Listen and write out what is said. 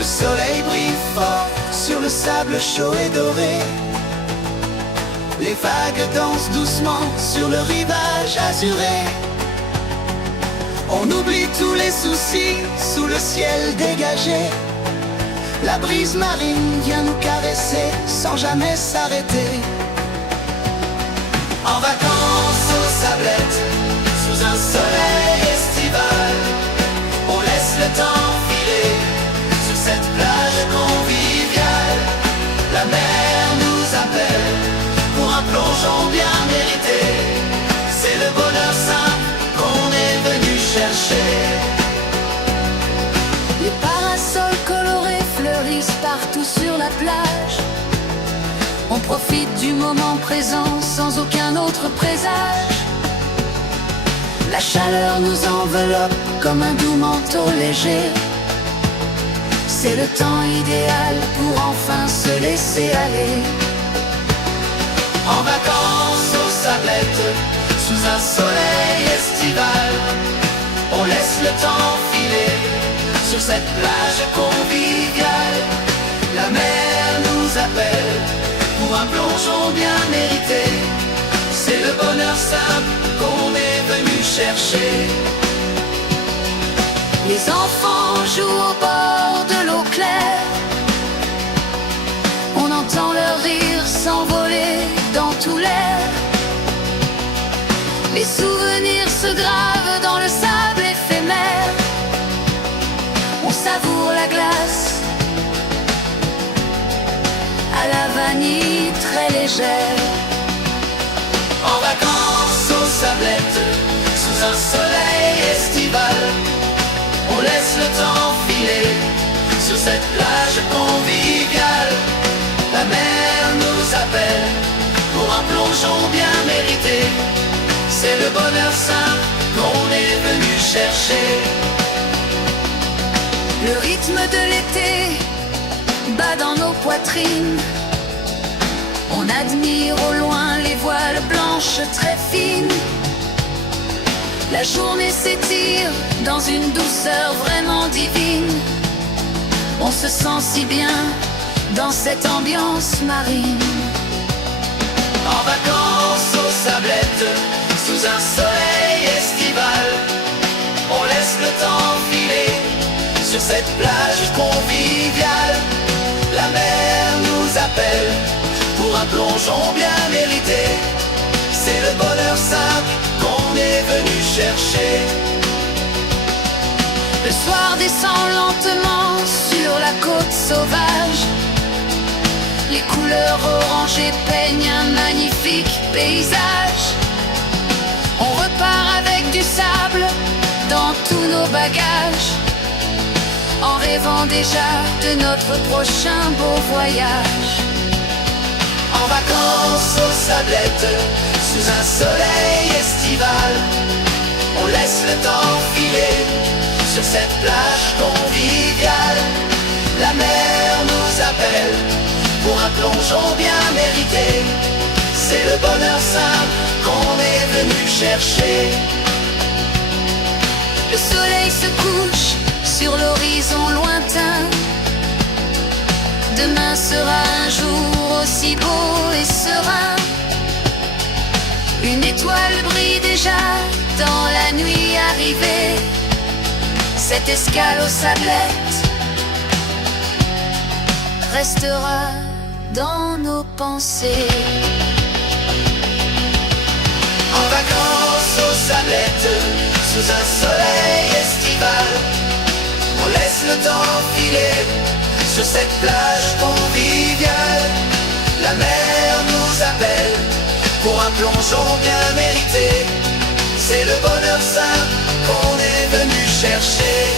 Le soleil brille fort sur le sable chaud et doré. Les vagues dansent doucement sur le rivage azuré. On oublie tous les soucis sous le ciel dégagé. La brise marine vient nous caresser sans jamais s'arrêter. En vacances aux sablettes, sous un soleil estival, on laisse le temps filer sur cette plage conviviale. La mer nous appelle pour un plongeon bien mérité. C'est le bonheur simple qu'on est venu chercher. Les parasols colorés fleurissent partout sur la plage. On profite du moment présent sans aucun autre présage. La chaleur nous enveloppe comme un doux manteau léger. C'est le temps idéal pour enfin se laisser aller. En vacances aux sablettes, sous un soleil estival, on laisse le temps filer sur cette plage conviviale. La mer nous appelle pour un plongeon bien mérité. C'est le bonheur simple qu'on est venu chercher. Les enfants jouent au bord de l'eau claire. On entend leur rire s'envoler dans tout l'air. Les souvenirs se gravent dans le sable éphémère. On savoure la glace à la vanille très légère. En vacances aux sablettes, sous un soleil estival, on laisse le temps filer sur cette plage conviviale. La mer nous appelle pour un plongeon bien mérité. C'est le bonheur simple qu'on est venu chercher. Le rythme de l'été bat dans nos poitrines. On admire au loin les voiles blanches très fines. La journée s'étire dans une douceur vraiment divine. On se sent si bien dans cette ambiance marine. En vacances aux sablettes, sous un soleil estival, on laisse le temps filer sur cette plage conviviale. La mer nous appelle pour un plongeon bien mérité. C'est le bonheur simple qu'on est venu chercher. Le soir descend lentement sur la côte sauvage. Les couleurs orangées peignent un magnifique paysage. On repart avec du sable dans tous nos bagages, en rêvant déjà de notre prochain beau voyage. En vacances aux sablettes, sous un soleil estival, on laisse le temps filer sur cette plage conviviale. La mer nous appelle pour un plongeon bien mérité. C'est le bonheur simple qu'on est venu chercher. Le soleil se couche sur l'horizon lointain. Demain sera un jour aussi beau et serein. Une étoile brille déjà dans la nuit arrivée. Cette escale aux sablettes restera dans nos pensées. En vacances aux sablettes, sous un soleil estival, on laisse le temps filer sur cette plage conviviale. La mer nous appelle pour un plongeon bien mérité. C'est le bonheur simple qu'on est venu chercher.